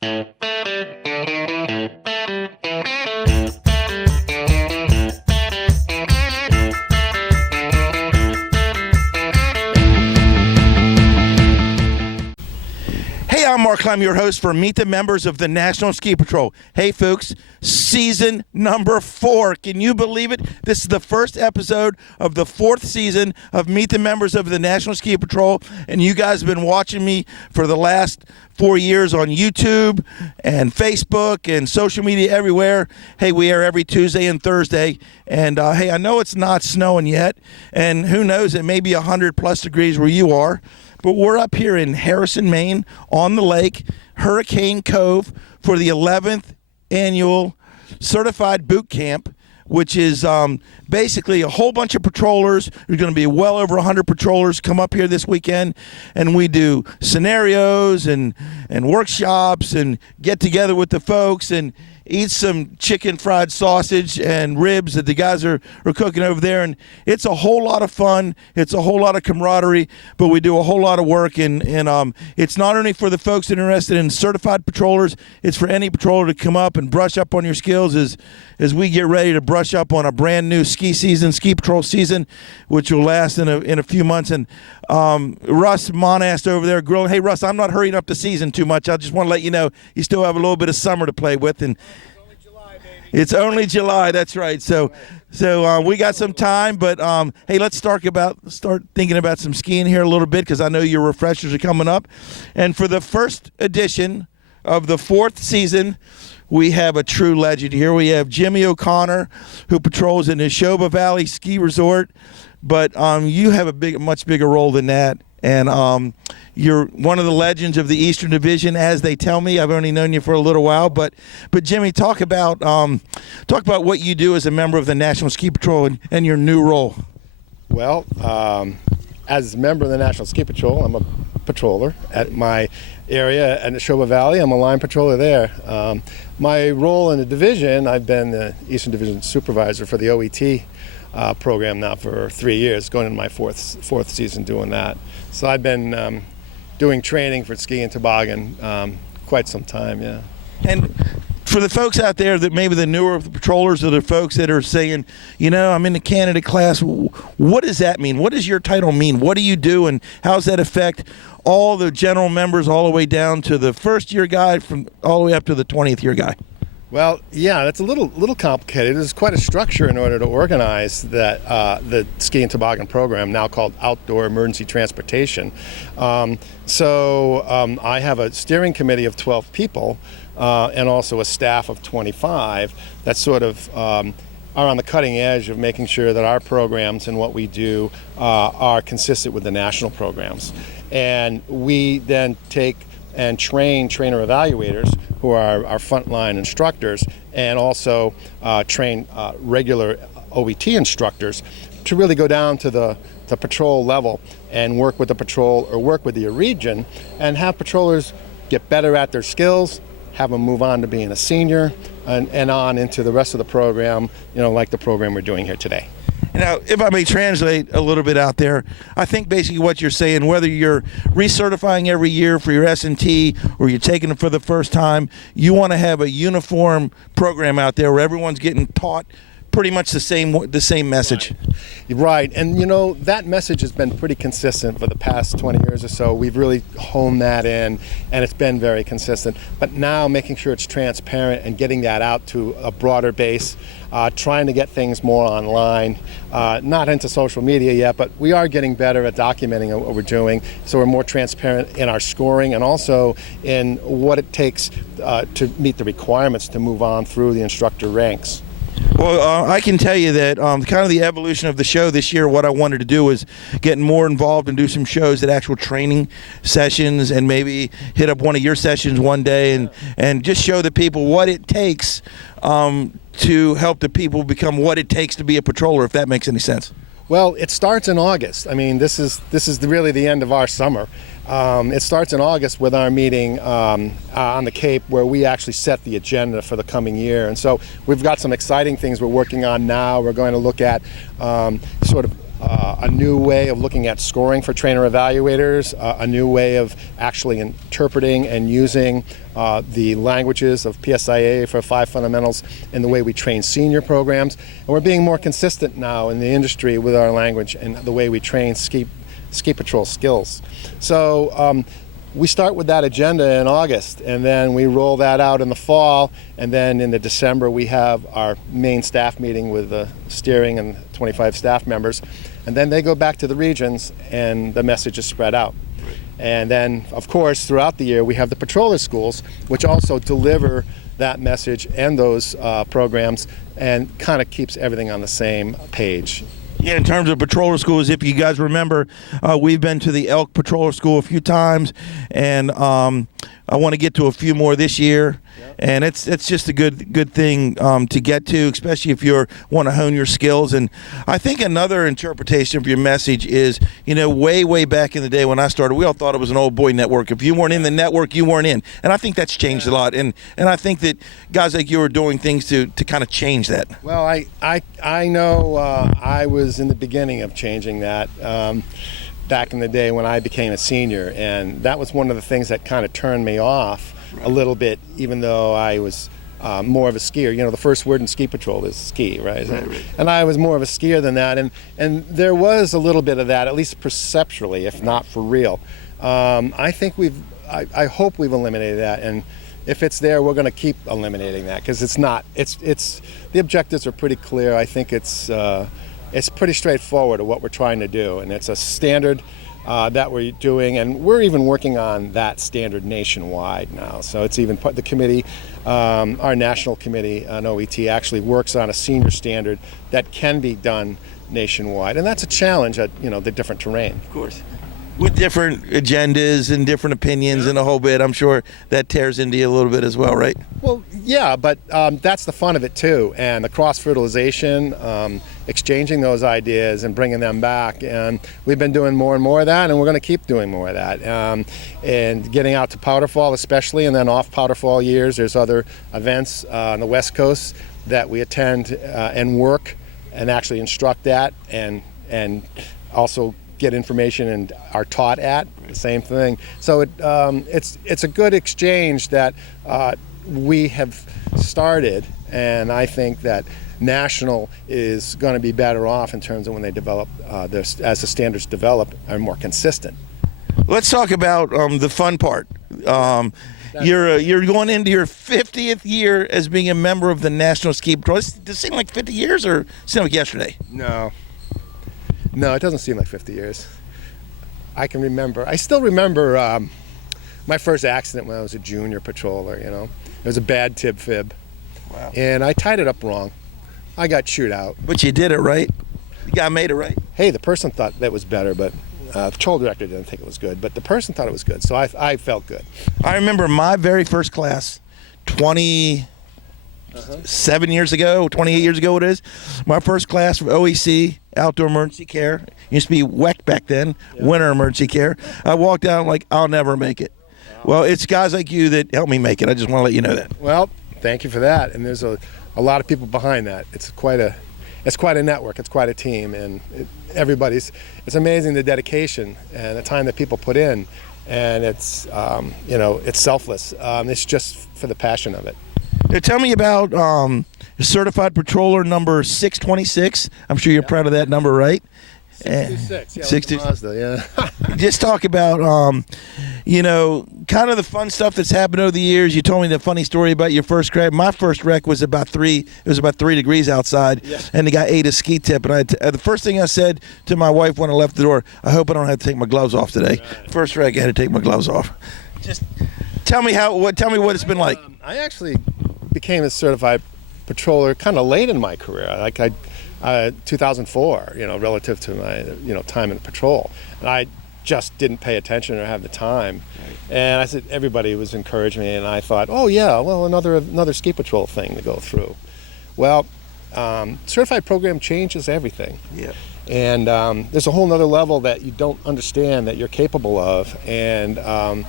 Hey, I'm Mark. I'm your host for Meet the Members of the National Ski Patrol. Hey, folks, season number 4. Can you believe it? This is the first episode of the 4th season of Meet the Members of the National Ski Patrol, and you guys have been watching me for the last 4 years on YouTube and Facebook and social media everywhere. Hey, we air every Tuesday and Thursday, and hey, I know it's not snowing yet, and who knows, it may be 100+ degrees where you are. But we're up here in Harrison, Maine, on the lake, Hurricane Cove, for the 11th annual Certified Boot Camp, which is basically a whole bunch of patrollers. There's going to be well over 100 patrollers come up here this weekend, and we do scenarios and workshops and get together with the folks and eat some chicken fried sausage and ribs that the guys are cooking over there. And it's a whole lot of fun. It's a whole lot of camaraderie, but we do a whole lot of work. And it's not only for the folks that are interested in certified patrollers, it's for any patroller to come up and brush up on your skills as we get ready to brush up on a brand new ski patrol season, which will last in a few months. And Russ Monast over there grilling. Hey, Russ, I'm not hurrying up the season too much. I just want to let you know you still have a little bit of summer to play with. And it's only July, that's right. So we got some time, but hey, let's start thinking about some skiing here a little bit, because I know your refreshers are coming up. And for the first edition of the 4th season, we have a true legend here. We have Jimmie O'Connor, who patrols in Nashoba Valley Ski Resort, but you have a much bigger role than that. And you're one of the legends of the Eastern Division, as they tell me. I've only known you for a little while, but Jimmie, talk about what you do as a member of the National Ski Patrol and your new role. Well, as a member of the National Ski Patrol, I'm a patroller at my area at Nashoba Valley. I'm a line patroller there. My role in the division, I've been the Eastern Division supervisor for the OET program now for 3 years, going into my fourth season doing that. So I've been doing training for ski and toboggan quite some time, yeah. And for the folks out there that maybe the newer patrollers or the folks that are saying, I'm in the candidate class, what does that mean? What does your title mean? What do you do, and how does that affect all the general members all the way down to the first year guy from all the way up to the 20th year guy? Well, yeah, that's a little complicated. There's quite a structure in order to organize that the ski and toboggan program, now called Outdoor Emergency Transportation. So I have a steering committee of 12 people and also a staff of 25 that sort of are on the cutting edge of making sure that our programs and what we do are consistent with the national programs. And we then take and trainer evaluators who are our frontline instructors, and also train regular OET instructors to really go down to the patrol level and work with the patrol or work with the region and have patrollers get better at their skills, have them move on to being a senior and on into the rest of the program, like the program we're doing here today. Now, if I may translate a little bit out there, I think basically what you're saying, whether you're recertifying every year for your S&T or you're taking it for the first time, you want to have a uniform program out there where everyone's getting taught pretty much the same message. Right. And that message has been pretty consistent for the past 20 years or so. We've really honed that in, and it's been very consistent. But now making sure it's transparent and getting that out to a broader base, trying to get things more online, not into social media yet, but we are getting better at documenting what we're doing, so we're more transparent in our scoring and also in what it takes to meet the requirements to move on through the instructor ranks. Well, I can tell you that kind of the evolution of the show this year, what I wanted to do was get more involved and do some shows at actual training sessions, and maybe hit up one of your sessions one day and just show the people what it takes to help the people become what it takes to be a patroller, if that makes any sense. Well, it starts in August. I mean, this is really the end of our summer. It starts in August with our meeting on the Cape, where we actually set the agenda for the coming year. And so we've got some exciting things we're working on now. We're going to look at sort of a new way of looking at scoring for trainer evaluators, a new way of actually interpreting and using the languages of PSIA for 5 fundamentals in the way we train senior programs. And we're being more consistent now in the industry with our language and the way we train ski patrol skills. So we start with that agenda in August, and then we roll that out in the fall, and then in the December we have our main staff meeting with the steering and 25 staff members, and then they go back to the regions and the message is spread out. And then, of course, throughout the year we have the patroller schools, which also deliver that message and those programs, and kind of keeps everything on the same page. Yeah, in terms of patroller schools, if you guys remember, we've been to the Elk Patroller School a few times, and I want to get to a few more this year. Yep. And it's just a good thing to get to, especially if you want to hone your skills. And I think another interpretation of your message is, way back in the day when I started, we all thought it was an old boy network. If you weren't in the network, you weren't in. And I think that's changed a lot. And I think that guys like you are doing things to kind of change that. Well, I know I was in the beginning of changing that. Back in the day when I became a senior, and that was one of the things that kind of turned me off a little bit, even though I was more of a skier. The first word in ski patrol is ski, right? Right. And I was more of a skier than that, and there was a little bit of that, at least perceptually, if not for real. I think I hope we've eliminated that, and if it's there, we're going to keep eliminating that, because it's not. It's the objectives are pretty clear. I think it's pretty straightforward of what we're trying to do, and it's a standard that we're doing, and we're even working on that standard nationwide now. So it's even the committee, our national committee on OET actually works on a senior standard that can be done nationwide, and that's a challenge at the different terrain. Of course. With different agendas and different opinions and a whole bit, I'm sure that tears into you a little bit as well, right? Well, yeah, but that's the fun of it too, and the cross-fertilization, exchanging those ideas and bringing them back. And we've been doing more and more of that, and we're going to keep doing more of that. And getting out to Powderfall especially, and then off Powderfall years, there's other events on the West Coast that we attend and work and actually instruct at, and also get information and are taught at the same thing. So it's a good exchange that we have started, and I think that national is going to be better off in terms of when they develop this, as the standards develop, are more consistent. Let's talk about the fun part. You're going into your 50th year as being a member of the National Ski Patrol. Does it seem like 50 years or seem like yesterday? No, it doesn't seem like 50 years. I still remember my first accident when I was a junior patroller, It was a bad tib fib. Wow. And I tied it up wrong. I got chewed out. But you did it right. The guy made it right. Hey, the person thought that was better, but the patrol director didn't think it was good. But the person thought it was good, so I felt good. I remember my very first class, 27 years ago, 28 years ago it is. My first class of OEC, outdoor emergency care. Used to be WEC back then, winter emergency care. I walked out like, I'll never make it. Well, it's guys like you that help me make it. I just want to let you know that. Well, thank you for that. And there's a lot of people behind that. It's quite a network. It's quite a team, and it's amazing the dedication and the time that people put in. And it's it's selfless. It's just for the passion of it. Now, tell me about certified patroller number 626. I'm sure you're proud of that number, right? 626, yeah. 626. Mazda, yeah. Just talk about, kind of the fun stuff that's happened over the years. You told me the funny story about your first wreck. My first wreck was about 3 degrees outside, and the guy ate a ski tip. And the first thing I said to my wife when I left the door, I hope I don't have to take my gloves off today. Right. First wreck, I had to take my gloves off. Just tell me what it's been like. I actually became a certified patroller kind of late in my career. Like 2004, relative to my, time in the patrol. And I just didn't pay attention or have the time. Right. And I said, everybody was encouraging me, and I thought, oh yeah, well, another ski patrol thing to go through. Well, certified program changes everything. Yeah. And there's a whole nother level that you don't understand that you're capable of. And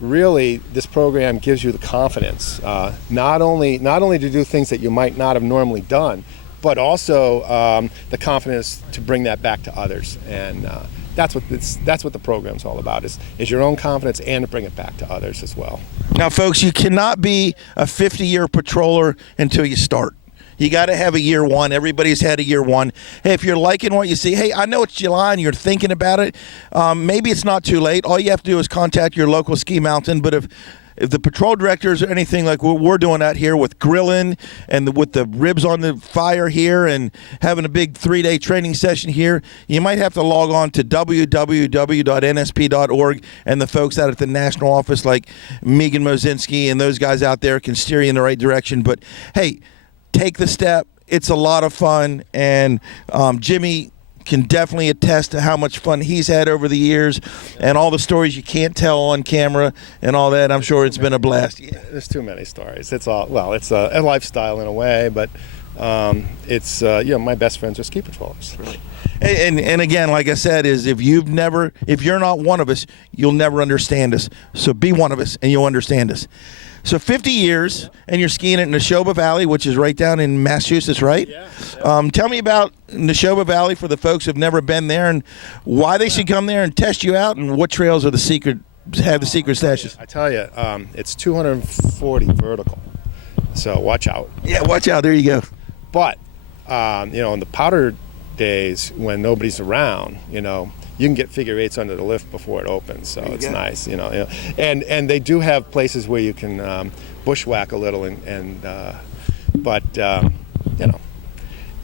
really, this program gives you the confidence, not only to do things that you might not have normally done, but also the confidence to bring that back to others. And that's what the program's all about, is your own confidence and to bring it back to others as well. Now, folks, you cannot be a 50-year patroller until you start. You got to have a year one. Everybody's had a year one. Hey, if you're liking what you see, hey, I know it's July and you're thinking about it. Maybe it's not too late. All you have to do is contact your local ski mountain. But if the patrol directors or anything like what we're doing out here with grilling and with the ribs on the fire here and having a big 3-day training session here, you might have to log on to www.nsp.org, and the folks out at the national office like Megan Mosinski and those guys out there can steer you in the right direction. But, hey, take the step. It's a lot of fun, and Jimmie can definitely attest to how much fun he's had over the years and all the stories you can't tell on camera and all that. I'm sure it's been a blast. Yeah. There's too many stories. It's a lifestyle in a way, but it's my best friends are ski patrollers. Really. And again, like I said, is if you're not one of us, you'll never understand us. So be one of us and you'll understand us. So 50 years, and you're skiing at Nashoba Valley, which is right down in Massachusetts, right? Yeah. Tell me about Nashoba Valley for the folks who've never been there, and why they should come there and test you out, and what trails are the secret stashes. I tell you, it's 240 vertical, so watch out. Yeah, watch out. There you go. But in the powder days when nobody's around, you can get figure eights under the lift before it opens, so it's nice, And they do have places where you can bushwhack a little, but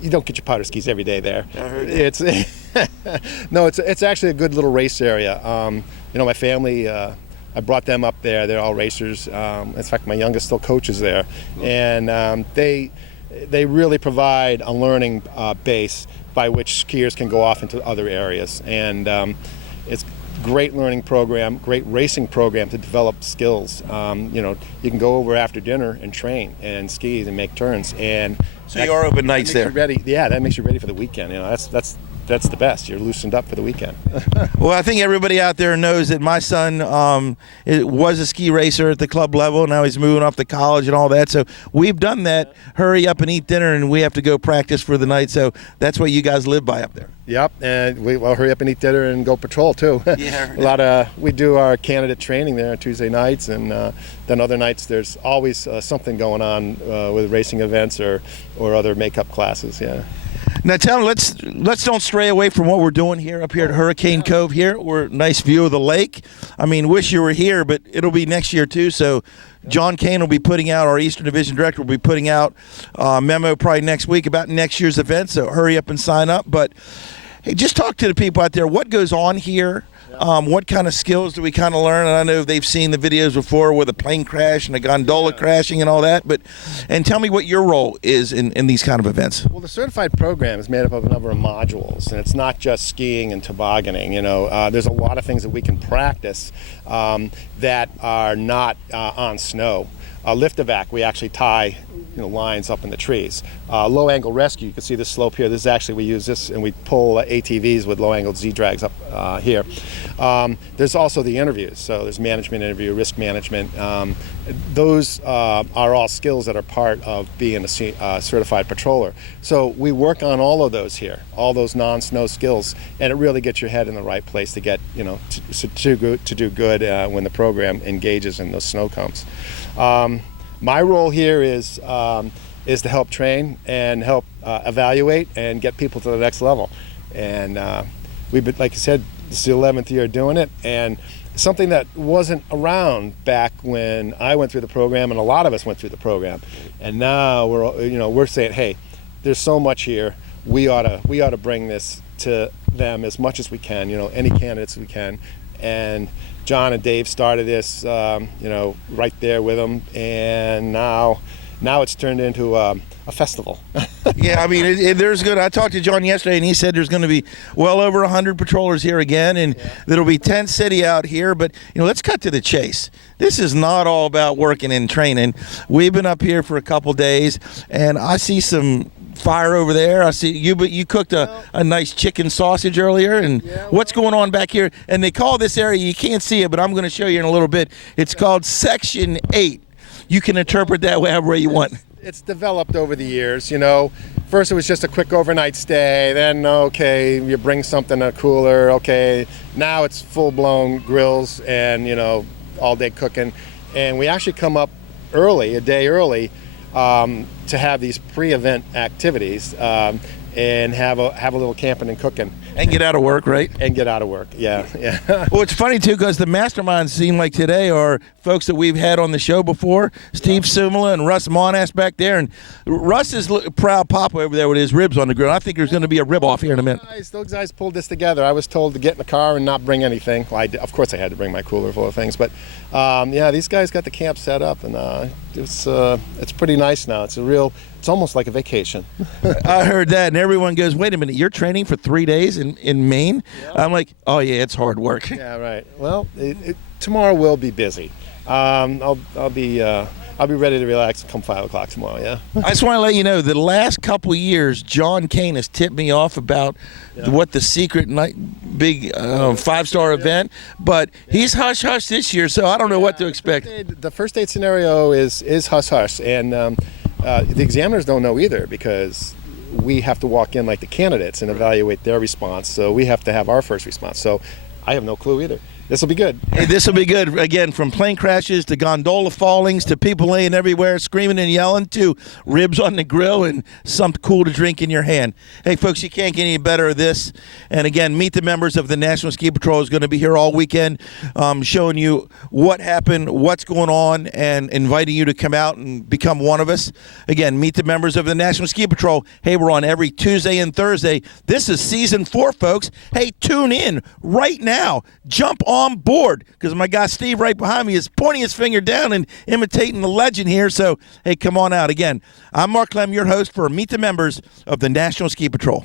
you don't get your powder skis every day there. I heard that. It's actually a good little race area. My family, I brought them up there. They're all racers. In fact, my youngest still coaches there, and they really provide a learning base by which skiers can go off into other areas. And it's a great learning program, great racing program to develop skills. You can go over after dinner and train and ski and make turns. And so you are open nights there. That makes you ready for the weekend. That's the best. You're loosened up for the weekend. Well, I think everybody out there knows that my son was a ski racer at the club level. Now he's moving off to college and all that. So we've done that. Hurry up and eat dinner, and we have to go practice for the night. So that's what you guys live by up there. Yep, and we'll hurry up and eat dinner and go patrol too. Yeah. We do our candidate training there on Tuesday nights, and then other nights there's always something going on with racing events or other makeup classes. Yeah. Now, tell me, let's don't stray away from what we're doing here up here at Hurricane Cove here. We're nice view of the lake. I mean, wish you were here, but it'll be next year too. So John Kane will be putting out, our Eastern Division Director will be putting out a memo probably next week about next year's event. So hurry up and sign up. But hey, just talk to the people out there. What goes on here? What kind of skills do we kind of learn? And I know they've seen the videos before with a plane crash and a gondola crashing and all that. And tell me what your role is in these kind of events. Well, the certified program is made up of a number of modules, and it's not just skiing and tobogganing. There's a lot of things that we can practice that are not on snow. Lift evac, we actually tie lines up in the trees. Low angle rescue, you can see this slope here. This is actually, we use this and we pull ATVs with low angle Z-drags up here. There's also the interviews. So there's management interview, risk management. Those are all skills that are part of being a certified patroller. So we work on all of those here, all those non-snow skills, and it really gets your head in the right place to get, to do good when the program engages and the snow comes. My role here is to help train and help evaluate and get people to the next level. And we've been, like you said, this is the 11th year doing it, and something that wasn't around back when I went through the program, and a lot of us went through the program. And now we're saying, hey, there's so much here. We ought to bring this to them as much as we can. Any candidates we can. And John and Dave started this, right there with them, and now it's turned into a festival. Yeah, I mean, there's good. I talked to John yesterday, and he said there's going to be well over 100 patrollers here again, and there'll be tent city out here. But let's cut to the chase. This is not all about working and training. We've been up here for a couple days, and I see some fire over there. I see you, but you cooked a nice chicken sausage earlier. And what's going on back here? And they call this area, you can't see it, but I'm going to show you in a little bit. It's called Section 8. You can interpret that however you want. It's developed over the years, you know. First it was just a quick overnight stay, then okay, you bring something, a cooler, okay. Now it's full-blown grills and, you know, all day cooking. And we actually come up early, a day early, to have these pre-event activities and have a little camping and cooking. And get out of work, right? And get out of work, yeah. Well, it's funny, too, because the masterminds seem like today are folks that we've had on the show before. Steve Sumala and Russ Monash back there. And Russ is proud papa over there with his ribs on the grill. I think there's going to be a rib-off here in a minute. Those guys pulled this together. I was told to get in the car and not bring anything. Well, of course I had to bring my cooler full of things. But, yeah, these guys got the camp set up, and it's pretty nice now. It's almost like a vacation. I heard that, and everyone goes, wait a minute, you're training for 3 days in Maine? Yeah. I'm like, oh, yeah, it's hard work. Yeah, right. Well, tomorrow will be busy. I'll be ready to relax come 5 o'clock tomorrow, yeah? I just want to let you know, the last couple of years, John Kane has tipped me off about what the secret big 5-star event, but he's hush-hush this year, so I don't know what to expect. The first date scenario is hush-hush, and the examiners don't know either because we have to walk in like the candidates and evaluate their response, so we have to have our first response. So I have no clue either. This will be good. Hey, this will be good. Again, from plane crashes to gondola fallings to people laying everywhere screaming and yelling to ribs on the grill and something cool to drink in your hand. Hey, folks, you can't get any better of this. And again, Meet the Members of the National Ski Patrol is going to be here all weekend showing you what happened, what's going on, and inviting you to come out and become one of us. Again, Meet the Members of the National Ski Patrol. Hey, we're on every Tuesday and Thursday. This is season 4, folks. Hey, tune in right now. Jump on board, because my guy Steve right behind me is pointing his finger down and imitating the legend here. So, hey, come on out. Again, I'm Mark Clem, your host for Meet the Members of the National Ski Patrol.